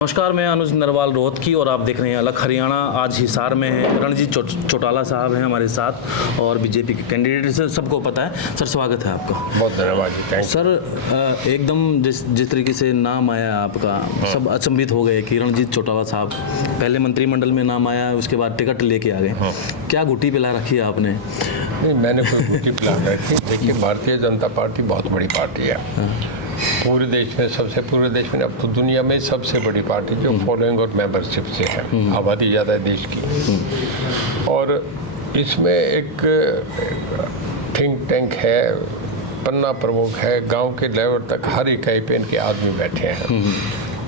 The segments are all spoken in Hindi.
नमस्कार, मैं अनुज नरवाल रोहतकी और आप देख रहे हैं अलग हरियाणा। आज हिसार में है, रणजीत चौटाला साहब हैं हमारे साथ और बीजेपी के कैंडिडेट से सबको पता है। सर स्वागत है आपका। बहुत धन्यवाद जी। सर एकदम जिस तरीके से नाम आया आपका, सब अचंभित हो गए कि रणजीत चौटाला साहब पहले मंत्रिमंडल में नाम आया, उसके बाद टिकट लेके आ गए। क्या गुटी पिला रखी है आपने? नहीं, मैंने कोई गुटी पिला रखी। देखिए, भारतीय जनता पार्टी बहुत बड़ी पार्टी है। पूरे देश में अब तो दुनिया में सबसे बड़ी पार्टी जो फॉलोइंग और मेंबरशिप से है। आबादी ज़्यादा है देश की, और इसमें एक थिंक टैंक है, पन्ना प्रमुख है, गांव के लेवल तक हर इकाई पे इनके आदमी बैठे हैं।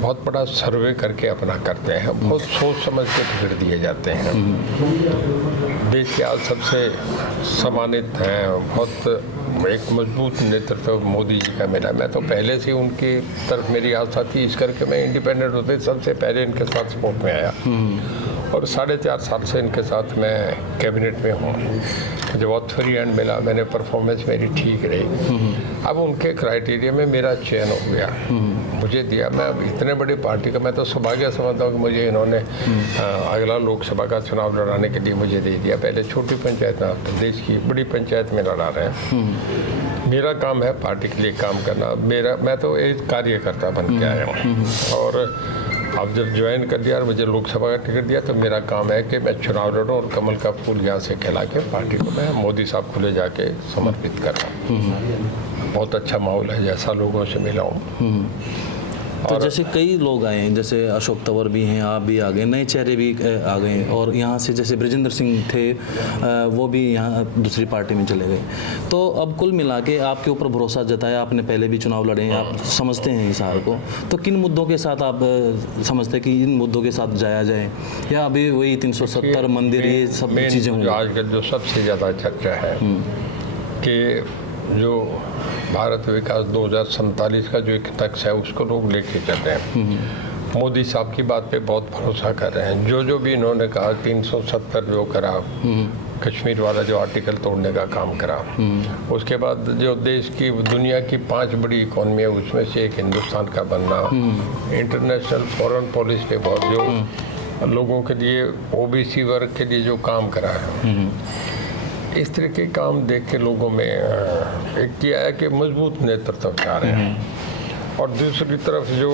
बहुत बड़ा सर्वे करके अपना करते हैं, बहुत सोच समझ के टिकट दिए जाते हैं। देश के आज सबसे सम्मानित हैं, बहुत एक मजबूत नेतृत्व मोदी जी का मिला। मैं तो पहले से उनकी तरफ मेरी आस्था थी, इस करके मैं इंडिपेंडेंट होते सबसे पहले इनके साथ सपोर्ट में आया और 4.5 साल से इनके साथ मैं कैबिनेट में हूँ। मुझे बहुत फ्री हैंड मिला, मैंने परफॉर्मेंस मेरी ठीक रही। अब उनके क्राइटेरिया में मेरा चयन हो गया, मुझे दिया। मैं अब इतने बड़ी पार्टी का मैं तो सौभाग्य समझता हूँ कि मुझे इन्होंने अगला लोकसभा का चुनाव लड़ाने के लिए मुझे दे दिया। पहले छोटी पंचायत में, अब देश की बड़ी पंचायत में लड़ा रहे हैं। मेरा काम है पार्टी के लिए काम करना। मैं तो एक कार्यकर्ता बन के आया हूँ, और अब जब ज्वाइन कर दिया और मुझे लोकसभा का टिकट दिया तो मेरा काम है कि मैं चुनाव लड़ूं और कमल का फूल यहाँ से खिला के पार्टी को मैं मोदी साहब को ले जाके समर्पित कर रहा हूँ। बहुत अच्छा माहौल है, जैसा लोगों से मिला हूँ। तो जैसे कई लोग आए हैं, जैसे अशोक तंवर भी हैं, आप भी आ गए, नए चेहरे भी आ गए, और यहाँ से जैसे बृजेंद्र सिंह थे, वो भी यहाँ दूसरी पार्टी में चले गए। तो अब कुल मिला के आपके ऊपर भरोसा जताया, आपने पहले भी चुनाव लड़े हैं, आप समझते हैं हिसार को। तो किन मुद्दों के साथ आप समझते हैं कि इन मुद्दों के साथ जाया जाए, या अभी वही 370 मंदिर, ये सब चीज़ें होंगी? आजकल जो सबसे ज़्यादा चर्चा है कि जो भारत विकास 2047 का जो एक लक्ष्य है उसको लोग लेके चल रहे हैं। मोदी साहब की बात पे बहुत भरोसा कर रहे हैं। जो भी इन्होंने कहा, 370 जो करा, कश्मीर वाला जो आर्टिकल तोड़ने का काम करा, उसके बाद जो देश की दुनिया की 5 बड़ी इकोनॉमी है उसमें से एक हिंदुस्तान का बनना, इंटरनेशनल फॉरेन पॉलिसी पे बहुत जो लोगों के लिए ओबीसी वर्ग के लिए जो काम करा है, इस तरह के काम देख के लोगों में एक किया है कि मजबूत नेतृत्व चाह रहे हैं। और दूसरी तरफ जो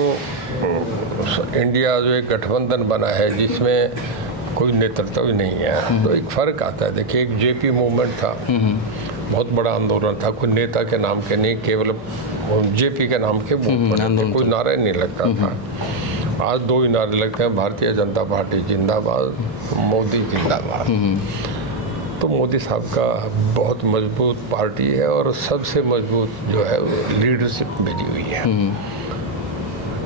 इंडिया जो एक गठबंधन बना है जिसमें कोई नेतृत्व ही नहीं है, तो एक फ़र्क आता है। देखिए, एक जेपी मूवमेंट था, बहुत बड़ा आंदोलन था, कोई नेता के नाम के नहीं, केवल जेपी के नाम के मूवमेंट, कोई नारा नहीं लगता था। आज 2 ही नारे लगते हैं, भारतीय जनता पार्टी जिंदाबाद, मोदी जिंदाबाद। तो मोदी साहब का बहुत मजबूत पार्टी है और सबसे मजबूत जो है लीडरशिप मिली हुई है।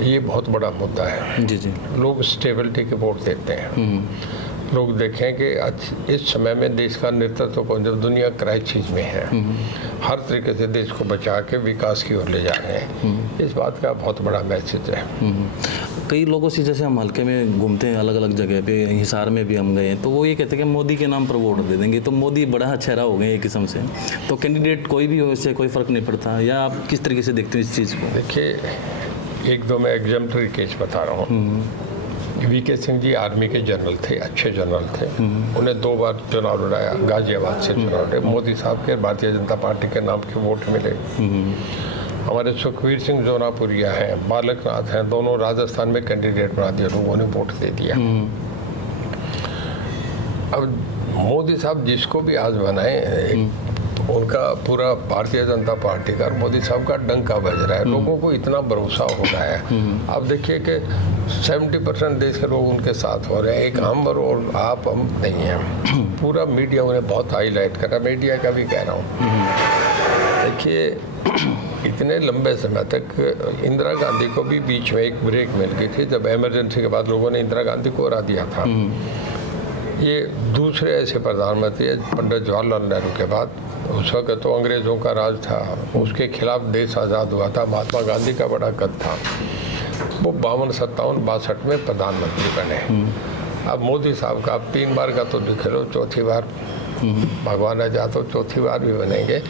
ये बहुत बड़ा मुद्दा है। जी। लोग स्टेबिलिटी के वोट देते हैं। लोग देखें कि इस समय में देश का नेतृत्व को, जब दुनिया क्राइसिस में है, हर तरीके से देश को बचा के विकास की ओर ले जा रहे हैं। इस बात का बहुत बड़ा मैसेज है। कई लोगों से, जैसे हम हल्के में घूमते हैं अलग अलग जगह पे, हिसार में भी हम गए हैं, तो वो ये कहते हैं कि मोदी के नाम पर वोट दे देंगे, तो मोदी बड़ा चेहरा हो गए एक किस्म से। तो कैंडिडेट कोई भी हो, इससे कोई फ़र्क नहीं पड़ता, या आप किस तरीके से देखते हो इस चीज़ को? देखिए, 1-2 मैं एग्जाम्पलरी केस बता रहा हूँ। वीके सिंह जी आर्मी के जनरल थे, अच्छे जनरल थे। उन्हें 2 बार चुनाव लड़ाया, गाजियाबाद से चुनाव लड़े। मोदी साहब के भारतीय जनता पार्टी के नाम के वोट मिले। हमारे सुखवीर सिंह जोनापुरिया हैं, बालकनाथ हैं, दोनों राजस्थान में कैंडिडेट बना दिए, लोगों ने वोट दे दिया। अब मोदी साहब जिसको भी आज बनाए, उनका पूरा भारतीय जनता पार्टी का, मोदी साहब का डंका बज रहा है, लोगों को इतना भरोसा हो रहा है। अब देखिए कि 70% देश के लोग उनके साथ हो रहे हैं, एक हम और आप हम नहीं हैं। पूरा मीडिया उन्हें बहुत हाईलाइट कर रहा है, मीडिया का भी कह रहा हूँ। देखिए, इतने लंबे समय तक इंदिरा गांधी को भी बीच में एक ब्रेक मिल गई थी, जब इमरजेंसी के बाद लोगों ने इंदिरा गांधी को हरा दिया था। ये दूसरे ऐसे प्रधानमंत्री पंडित जवाहरलाल नेहरू के बाद, उस वक्त तो अंग्रेज़ों का राज था, उसके खिलाफ देश आज़ाद हुआ था, महात्मा गांधी का बड़ा कद था, वो 52, 57, 62 में प्रधानमंत्री बने। अब मोदी साहब का अब 3 बार का तो दिख लो, चौथी बार भगवान है, जा तो चौथी बार भी बनेंगे।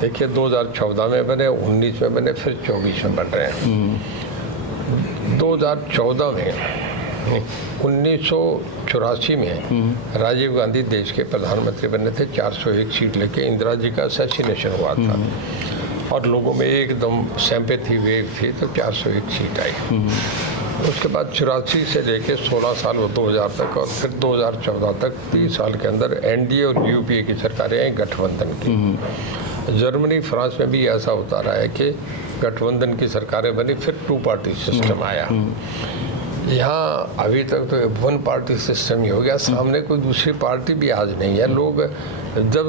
देखिए, 2014 में बने, 19 में बने, फिर 24 में बन रहे हैं। 2014 में 1984 में राजीव गांधी देश के प्रधानमंत्री बने थे 401 सीट लेके। इंदिरा जी का असैसिनेशन हुआ था और लोगों में एकदम सिंपैथी वेव थी तो 401 सीट आई। उसके बाद 84 से लेके 16 साल वो 2000 तक और फिर 2014 तक 30 साल के अंदर एनडीए और यूपीए की सरकारें आई गठबंधन की। जर्मनी फ्रांस में भी ऐसा होता रहा है कि गठबंधन की सरकारें बनी, फिर 2 पार्टी सिस्टम आया। यहाँ अभी तक तो 1 पार्टी सिस्टम ही हो गया, सामने कोई दूसरी पार्टी भी आज नहीं है। लोग जब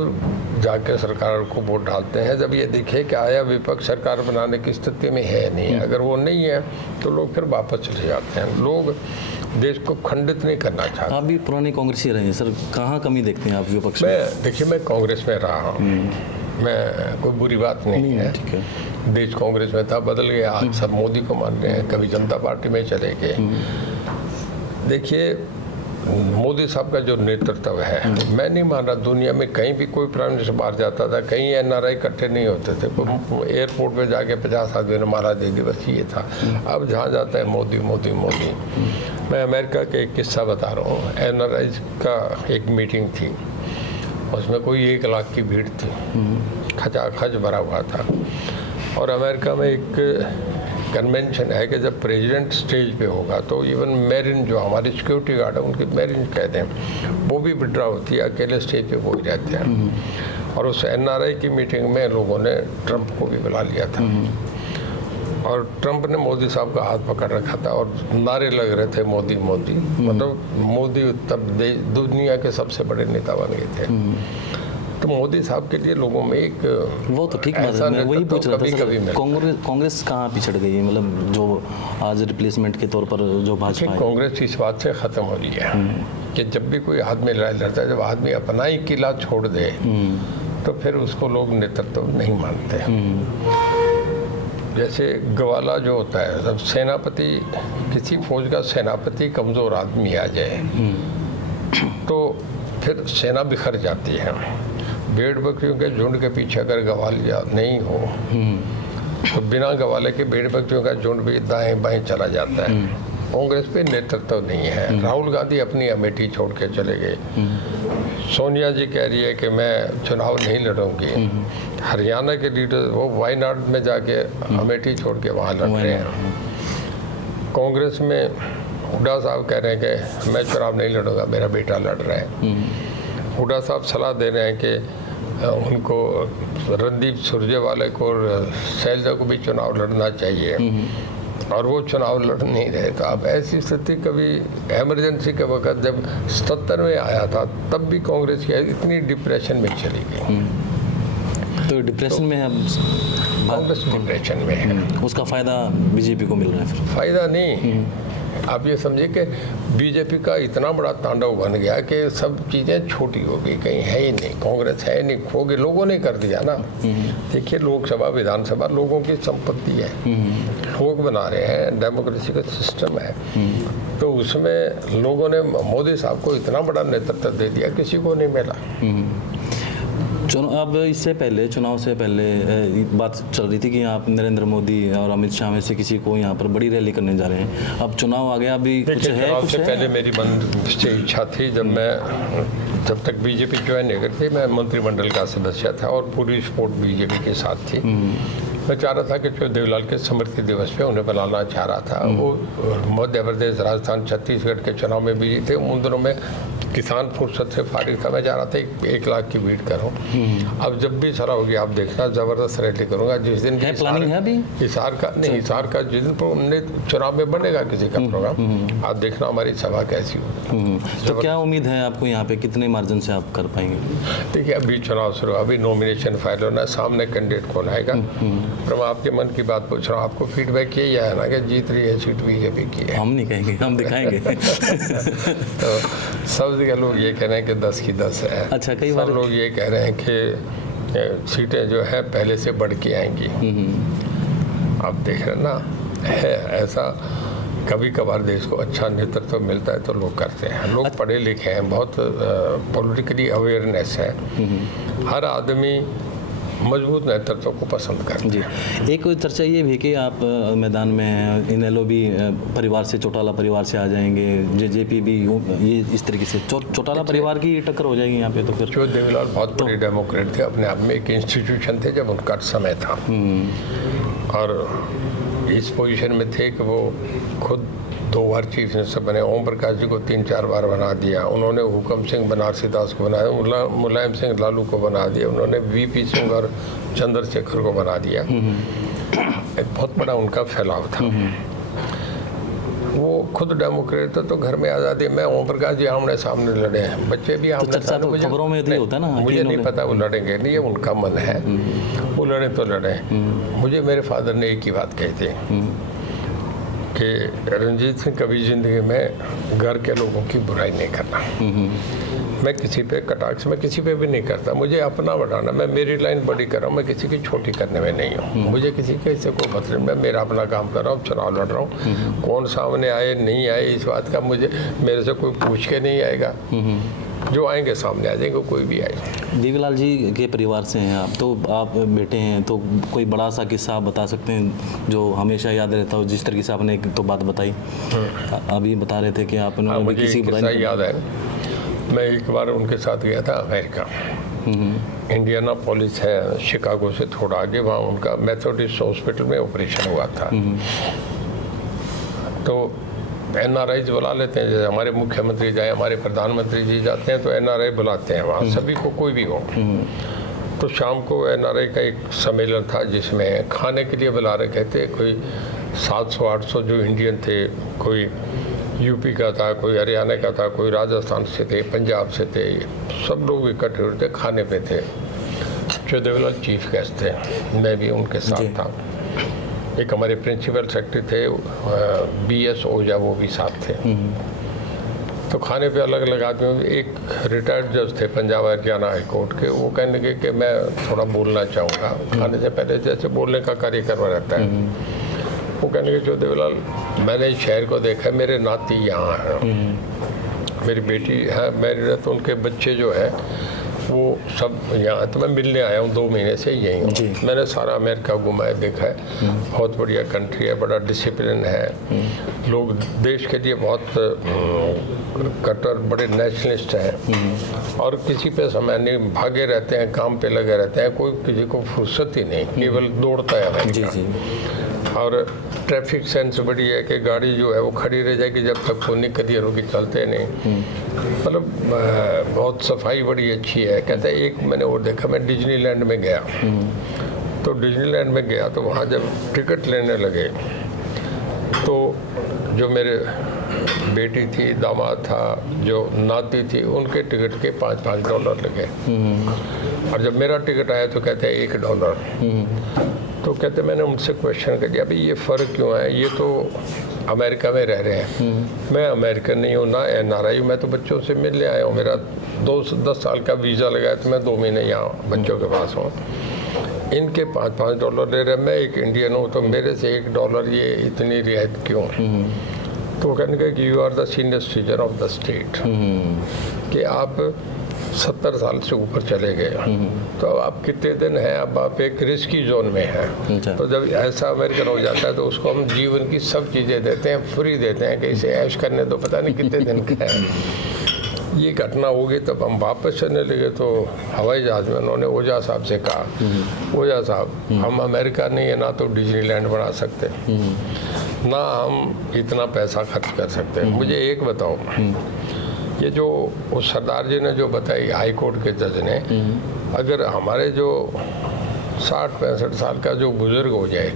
जाके सरकार को वोट डालते हैं, जब ये दिखे कि आया विपक्ष सरकार बनाने की स्थिति में है नहीं, अगर वो नहीं है तो लोग फिर वापस चले जाते हैं। लोग देश को खंडित नहीं करना चाहते। आप भी पुरानी कांग्रेसी रहे हैं सर, कहाँ कमी देखते हैं आप विपक्ष में? देखिए, मैं कांग्रेस में रहा हूँ, मैं कोई बुरी बात नहीं है। ठीक है। देश कांग्रेस में था, बदल गया, आज सब मोदी को मान रहे हैं, कभी जनता पार्टी में चले गए। देखिए, मोदी साहब का जो नेतृत्व है, मैं नहीं मान रहा दुनिया में कहीं भी कोई प्राइम मिनिस्टर बाहर जाता था, कहीं एनआरआई इकट्ठे नहीं होते थे, एयरपोर्ट पे जाके 50 आदमी ने मारा दे दी, बस ये था। अब जहाँ जाता है मोदी मोदी मोदी। मैं अमेरिका के एक किस्सा बता रहा हूँ। एनआरआई का एक मीटिंग थी, उसमें कोई 1 लाख की भीड़ थी, खचाखच भरा हुआ था। और अमेरिका में एक कन्वेंशन है कि जब प्रेसिडेंट स्टेज पे होगा तो इवन मेरिन, जो हमारी सिक्योरिटी गार्ड है उनकी मेरिन कहते हैं, वो भी विड्रॉ होती है, अकेले स्टेज पे वो ही रहते हैं। और उस एनआरआई की मीटिंग में लोगों ने ट्रंप को भी बुला लिया था और ट्रंप ने मोदी साहब का हाथ पकड़ रखा था और नारे लग रहे थे मोदी मोदी। मतलब मोदी तब दुनिया के सबसे बड़े नेता बन गए थे। तो मोदी साहब के लिए लोगों में एक वो तो ठीक बात है, मैं वही पूछ रहा था सर, कांग्रेस कहाँ पिछड़ गई है? मतलब जो आज रिप्लेसमेंट के तौर पर जो भाजपा है। कांग्रेस इस बात से ख़त्म हो रही है कि जब भी कोई आदमी लड़ाई लड़ता है, जब आदमी अपना ही किला छोड़ दे तो फिर उसको लोग नेतृत्व नहीं मानते। जैसे गवाला जो होता है, जब सेनापति, किसी फौज का सेनापति कमज़ोर आदमी आ जाए तो फिर सेना बिखर जाती है। भेड़ बकरियों के झुंड के पीछे अगर गवालिया नहीं हो तो बिना गवाले के भेड़ बकरियों का झुंड भी दाएं बाएं चला जाता है। कांग्रेस पे नेतृत्व नहीं है। राहुल गांधी अपनी अमेठी छोड़ के चले गए। सोनिया जी कह रही है कि मैं चुनाव नहीं लड़ूंगी। हरियाणा के लीडर वो वायनाड में जाके अमेठी छोड़ के वहाँ लड़ रहे हैं। कांग्रेस में हुड्डा साहब कह रहे हैं कि मैं चुनाव नहीं लड़ूंगा, मेरा बेटा लड़ रहा है। हुड्डा साहब सलाह दे रहे हैं कि उनको रणदीप सुरजेवाला को और शैलजा को भी चुनाव लड़ना चाहिए और वो चुनाव लड़ नहीं रहे। तो अब ऐसी स्थिति, कभी इमरजेंसी के वक्त जब 77 में आया था तब भी कांग्रेस की इतनी डिप्रेशन में चली गई। तो डिप्रेशन में अब कांग्रेस डिप्रेशन में है। उसका फ़ायदा बीजेपी को मिल रहा है? फिर फ़ायदा नहीं, आप ये समझिए कि बीजेपी का इतना बड़ा तांडव बन गया कि सब चीज़ें छोटी हो गई, कहीं है ही नहीं, कांग्रेस है नहीं, खो गई, लोगों ने कर दिया ना। देखिए, लोकसभा विधानसभा लोगों की संपत्ति है, लोग बना रहे हैं, डेमोक्रेसी का सिस्टम है। तो उसमें लोगों ने मोदी साहब को इतना बड़ा नेतृत्व दे दिया, किसी को नहीं मिला। अब इससे पहले, चुनाव से पहले बात चल रही थी कि आप नरेंद्र मोदी और अमित शाह में से किसी को यहाँ पर बड़ी रैली करने जा रहे हैं। अब चुनाव आ गया, अभी कुछ है? चुनाव से पहले मेरी मन से इच्छा थी, जब तक बीजेपी ज्वाइन नहीं करती, मैं मंत्रिमंडल का सदस्य था और पूरी सपोर्ट बीजेपी के साथ थी। मैं चाह रहा था कि जो देवलाल के स्मृति दिवस पे उन्हें बुलाना चाह रहा था। वो मध्य प्रदेश, राजस्थान, छत्तीसगढ़ के चुनाव में भी थे। उन दिनों में किसान फुर्सत से फारिग था। मैं चाह रहा था 1 लाख की भीड़ करूं। अब जब भी सरा होगी आप देखना, जबरदस्त रैली करूंगा। जिस दिन प्लानिंग है अभी हिसार का जिस दिन चुनाव में बनेगा किसी का प्रोग्राम, आप देखना हमारी सभा कैसी होगी। तो क्या उम्मीद है आपको यहाँ पे, कितने मार्जिन से आप कर पाएंगे? देखिए, अभी चुनाव शुरू, अभी नॉमिनेशन फाइल होना, सामने कैंडिडेट कौन आएगा। पर मैं आपके मन की बात पूछ रहा हूँ, आपको फीडबैक यही है ना कि जीत रही है सीट बीजेपी की है? हम नहीं कहेंगे, हम दिखाएंगे। तो सब जगह लोग ये कह रहे हैं कि 10 की 10 है। अच्छा, कई बार लोग ये कह रहे हैं कि सीटें जो है पहले से बढ़ के आएंगी। आप देख रहे हैं ना, है ऐसा। कभी कभार देश को अच्छा नेतृत्व मिलता है तो लोग करते हैं। लोग पढ़े लिखे हैं, बहुत पॉलिटिकली अवेयरनेस है। हर आदमी मजबूत नेतृत्व को पसंद करते जी। एक चर्चा ये भी कि आप मैदान में इनेलो भी परिवार से, चौटाला परिवार से आ जाएंगे, जेजेपी भी ये इस तरीके से चौटाला परिवार की टक्कर हो जाएगी यहाँ पे। तो फिर जो देवीलाल बहुत बड़े डेमोक्रेट थे, अपने आप में एक इंस्टीट्यूशन थे जब उनका समय था, और इस पोजीशन में थे कि वो खुद 2 बार चीफ मिनिस्टर बने। ओम प्रकाश जी को 3-4 बार बना दिया उन्होंने, हुकम सिंह बनारसी दास को बनाया, मुलायम सिंह लालू को बना दिया उन्होंने, वीपी सिंह और चंद्रशेखर को बना दिया। एक बहुत बड़ा उनका फैलाव था। वो खुद डेमोक्रेट था, तो घर में आज़ादी। मैं ओम प्रकाश जी आमने सामने लड़े हैं, बच्चे भी आमने सामने। खबरों में होता है ना, मुझे नहीं पता वो लड़ेंगे नहीं, ये उनका मन है, वो लड़े तो लड़े। मुझे मेरे फादर ने एक ही बात कही थी कि रंजीत सिंह कभी ज़िंदगी में घर के लोगों की बुराई नहीं करना। मैं किसी पे कटाक्ष में किसी पे भी नहीं करता, मुझे अपना बढ़ाना। मैं मेरी लाइन बड़ी कर रहा हूँ, मैं किसी की छोटी करने में नहीं हूँ। मुझे किसी के से कोई मतलब, मैं मेरा अपना काम कर रहा हूँ, चुनाव लड़ रहा हूँ। कौन सामने आए नहीं आए इस बात का मुझे, मेरे से कोई पूछ के नहीं आएगा। जो आएंगे सामने आ जाएंगे, कोई भी आएगा। देवीलाल जी के परिवार से हैं आप, तो आप बेटे हैं, तो कोई बड़ा सा किस्सा आप बता सकते हैं जो हमेशा याद रहता हो? जिस तरीके से आपने एक तो बात बताई, अभी बता रहे थे कि आप मुझे किसी बुराई याद है। मैं एक बार उनके साथ गया था अमेरिका, इंडियाना पोलिस है शिकागो से थोड़ा आगे, वहाँ उनका मेथोडिस्ट हॉस्पिटल में ऑपरेशन हुआ था। तो NRIs बुला लेते हैं, जैसे हमारे मुख्यमंत्री जाए, हमारे प्रधानमंत्री जी जाते हैं तो NRI बुलाते हैं वहाँ, सभी को, कोई भी हो। तो शाम को NRI का एक सम्मेलन था जिसमें खाने के लिए बुला रखे थे। कोई 700-800 जो इंडियन थे, कोई यूपी का था, कोई हरियाणा का था, कोई राजस्थान से थे, पंजाब से थे, सब लोग इकट्ठे हुए थे, खाने पे थे। जो देवीलाल चीफ गेस्ट थे, मैं भी उनके साथ था। एक हमारे प्रिंसिपल सेक्रेटरी थे BS ओझा, वो भी साथ थे। तो खाने पे अलग अलग आदमी, एक रिटायर्ड जज थे पंजाब हरियाणा हाई कोर्ट के, वो कहने लगे कि मैं थोड़ा बोलना चाहूँगा। खाने से पहले जैसे बोलने का कार्यक्रम रहता है, वो कहने लगे जो देवीलाल, मैंने इस शहर को देखा, मेरे नाती यहाँ हैं, मेरी बेटी है मैरिड है, तो उनके बच्चे जो है वो सब यहाँ, तो मैं मिलने आया हूँ, 2 महीने से यहीं हूँ। मैंने सारा अमेरिका घुमा है, देखा है, बहुत बढ़िया कंट्री है, बड़ा डिसिप्लिन है, लोग देश के लिए बहुत कट्टर, बड़े नेशनलिस्ट हैं, और किसी पे समय नहीं, भागे रहते हैं, काम पे लगे रहते हैं, कोई किसी को फुर्सत ही नहीं, केवल दौड़ता है अमेरिका। और ट्रैफिक सेंस बड़ी है कि गाड़ी जो है वो खड़ी रह जाएगी जब तक वो नहीं क्लियर होगी, चलते नहीं। मतलब बहुत सफाई बड़ी अच्छी है। कहते हैं एक मैंने वो देखा, मैं डिज्नीलैंड में गया, तो डिज्नीलैंड में गया तो वहाँ जब टिकट लेने लगे तो जो मेरे बेटी थी, दामाद था, जो नाती थी, उनके टिकट के $5 लगे। और जब मेरा टिकट आया तो कहते हैं $1। तो कहते मैंने उनसे क्वेश्चन कर दिया, अभी ये फ़र्क क्यों है, ये तो अमेरिका में रह रहे हैं, मैं अमेरिकन नहीं हूँ ना NRI, मैं तो बच्चों से मिलने आया हूँ, मेरा 10 साल का वीज़ा लगा है, तो मैं 2 महीने यहाँ बच्चों के पास हूँ। इनके $5 ले रहे, मैं एक इंडियन हूँ, तो मेरे से $1 ये इतनी रियायत क्यों? तो कहने का कि you are the senior citizen of the state, कि आप 70 साल से ऊपर चले गए, तो अब आप कितने दिन हैं, अब आप एक रिस्की जोन में हैं। तो जब ऐसा अमेरिकन हो जाता है तो उसको हम जीवन की सब चीज़ें देते हैं, फ्री देते हैं कि इसे ऐश करने तो पता नहीं कितने दिन का है। ये घटना होगी तब हम वापस चलने लगे, तो हवाई जहाज़ में उन्होंने ओझा साहब से कहा, ओझा साहब, हम अमेरिका नहीं है ना तो डिज्नीलैंड बना सकते, ना हम इतना पैसा खर्च कर सकते। मुझे एक बताओ, ये जो उस सरदार जी ने जो बताई हाई कोर्ट के जज ने, अगर हमारे जो 60-65 साल का जो बुजुर्ग हो जाए,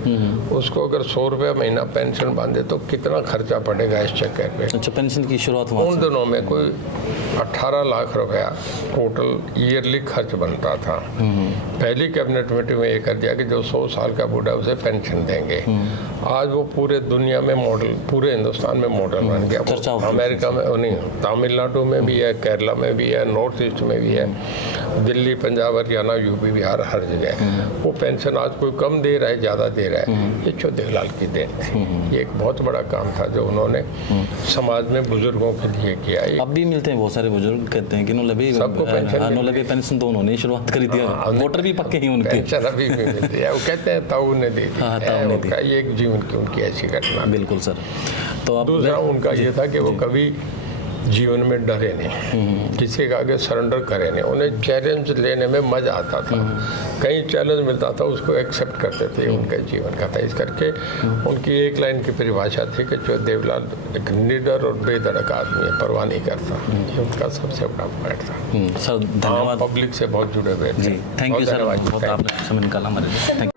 उसको अगर ₹100 महीना पेंशन बांधे तो कितना खर्चा पड़ेगा इस चक्कर पे? अच्छा, पेंशन की शुरुआत उन दिनों में कोई 18 लाख रुपया टोटल ईयरली खर्च बनता था। पहली कैबिनेट मीटिंग में ये कर दिया कि जो 100 साल का बूढ़ा उसे पेंशन देंगे। आज वो पूरे दुनिया में मॉडल, पूरे हिंदुस्तान में मॉडल बन गया। अमेरिका में नहीं, तमिलनाडु में भी है, केरला में भी है, नॉर्थ ईस्ट में भी है, दिल्ली, पंजाब, हरियाणा, यूपी, बिहार, हर जगह। वो पेंशन आज कोई कम दे रहा है ज़्यादा दे रहा है, ये चो देवलाल की देन थी। ये एक बहुत बड़ा काम था जो उन्होंने समाज में बुजुर्गों के लिए किया। अब भी मिलते हैं बहुत सारे बुजुर्ग कहते हैं कि सबको पेंशन नौलवी पेंशन तो उन्होंने ही शुरुआत करी थी, वोटर भी पक्के ही उनके। पेंशन अभी भी मिलती है, वो कहते हैं ताऊ ने दी थी। हाँ, ताऊ ने दी। उनका ये एक जीवन की उनकी ऐसी घटना। बिल्कुल सर। तो अब दूसरा उनका ये था कि वो कभी जीवन में डरे नहीं, किसी के आगे सरेंडर करे नहीं, उन्हें चैलेंज लेने में मजा आता था। कहीं चैलेंज मिलता था उसको एक्सेप्ट करते थे, उनके जीवन का था। इस करके उनकी एक लाइन की परिभाषा थी कि जो देवलाल एक निडर और बेधड़क आदमी है, परवाह नहीं करता। ये उनका सबसे बड़ा पॉइंट था। सर धन्यवाद, पब्लिक से बहुत जुड़े हुए थे। जी थैंक यू सर, बहुत आपने समय निकाला हमारे लिए। Thank you.